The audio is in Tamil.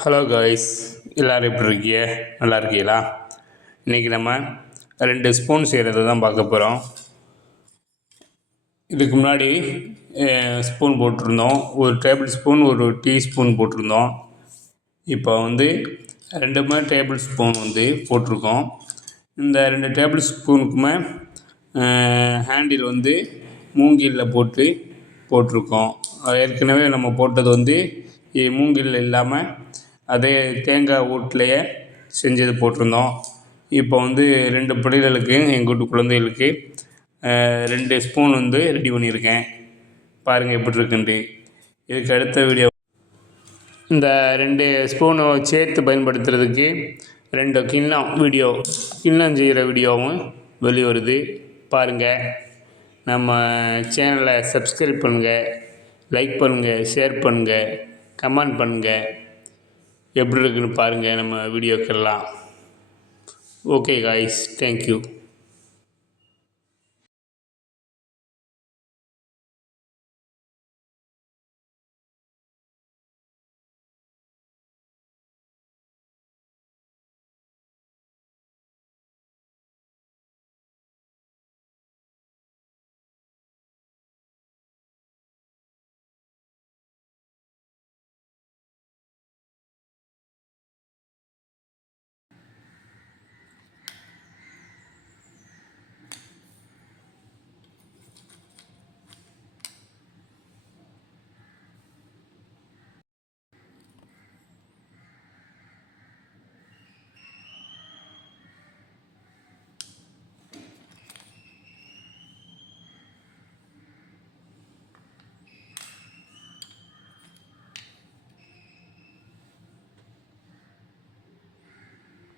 ஹலோ காய்ஸ், எல்லோரும் எப்படி இருக்கீங்க? நல்லா இருக்கீங்களா? இன்றைக்கி நம்ம 2 ஸ்பூன் செய்கிறது தான் பார்க்க போகிறோம். இதுக்கு முன்னாடி ஸ்பூன் போட்டிருந்தோம். ஒரு டேபிள் ஸ்பூன், ஒரு டீஸ்பூன் போட்டிருந்தோம். இப்போ வந்து 2 டேபிள் ஸ்பூன் போட்டிருக்கோம். இந்த 2 டேபிள் ஸ்பூனுக்குமே ஹேண்டில் மூங்கிலில் போட்டிருக்கோம். ஏற்கனவே நம்ம போட்டது மூங்கில் இல்லாமல் அதே தேங்காய் ஓட்டுலையே செஞ்சது போட்டிருந்தோம். இப்போ 2 பிள்ளைகளுக்கு, எங்கள் வீட்டு குழந்தைகளுக்கு 2 ஸ்பூன் ரெடி பண்ணியிருக்கேன். பாருங்கள் எப்படி இருக்குன்ட்டு. இதுக்கு அடுத்த வீடியோ இந்த 2 ஸ்பூனை சேர்த்து பயன்படுத்துறதுக்கு 2 கிண்ணம் செய்கிற வீடியோவும் வெளிவருது. பாருங்கள். நம்ம சேனலை சப்ஸ்கிரைப் பண்ணுங்கள், லைக் பண்ணுங்கள், ஷேர் பண்ணுங்கள், கமெண்ட் பண்ணுங்கள். எப்படி இருக்குன்னு பாருங்கள் நம்ம வீடியோக்கெல்லாம். Okay guys, thank you.